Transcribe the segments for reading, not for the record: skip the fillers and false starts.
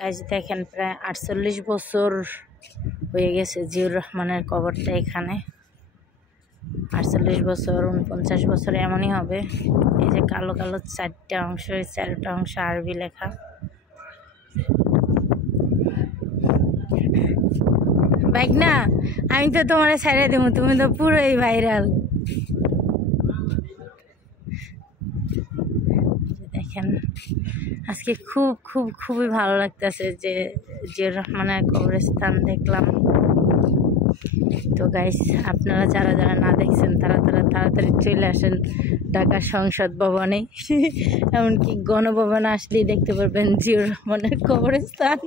Guys দেখেন প্রায় 48 বছর হয়ে গেছে জিয়াউর রহমানের কবরটা এখানে। 48 বছর 49 বছর এমনই হবে। এই যে কালো কালো 4টা অংশ, এই 4টা অংশ আরবি লেখা। বাইক না, আমি তো তোমার ছেড়ে দেবো, তুমি তো পুরোই ভাইরাল। দেখেন আজকে খুবই ভালো লাগতেছে যে জিয়াউর রহমানের কবরস্থান দেখলাম। তো গাইস, আপনারা যারা যারা না দেখছেন তারা তাড়াতাড়ি চলে আসেন ঢাকা সংসদ ভবনে, এমনকি গণভবনে আসলেই দেখতে পারবেন জিয়াউর রহমানের কবরস্থান।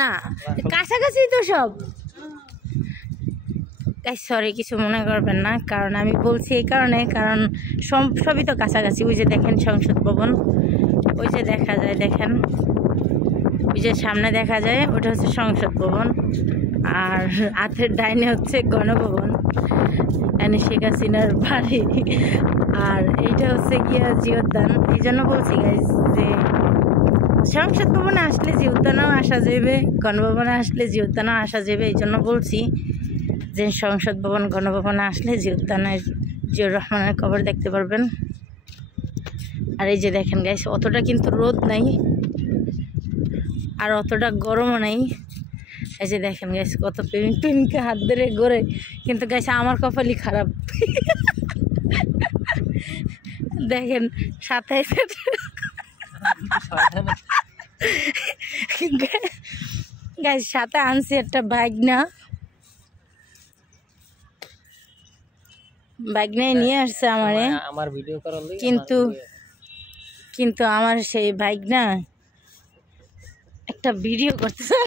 না, কাছাকাছি তো সব। সরি, কিছু মনে করবেন না, কারণ আমি বলছি এই কারণে, কারণ সবই তো কাছাকাছি। ওই যে দেখেন সংসদ ভবন, ওই যে দেখা যায়, দেখেন ওই যে সামনে দেখা যায়, ওটা হচ্ছে সংসদ ভবন। আর হাতের ডাইনে হচ্ছে গণভবন, এনে শেখ হাসিনার বাড়ি। আর এইটা হচ্ছে গিয়া জিউদ্দান। এই জন্য বলছি গাইজ যে সংসদ ভবনে আসলে জিউদ্দানেও আসা যাবে, গণভবনে আসলে জিউদ্দানেও আসা যাবে। এই জন্য বলছি যে সংসদ ভবন গণভবনে আসলে জিয়াউর রহমানের কবর দেখতে পারবেন। আর এই যে দেখেন গাইস, অতটা কিন্তু রোদ নাই আর অতটা গরমও নাই। এই যে দেখেন গাইস, কত প্রেমিককে হাত ধরে ঘোরে, কিন্তু গাইস আমার কপালই খারাপ। দেখেন সাথে গাইস সাথে আনছি একটা বাইক নিয়ে আসছে আমারে, আমার ভিডিও করার লাগি, কিন্তু আমার সেই বাইক না একটা ভিডিও করতেছে।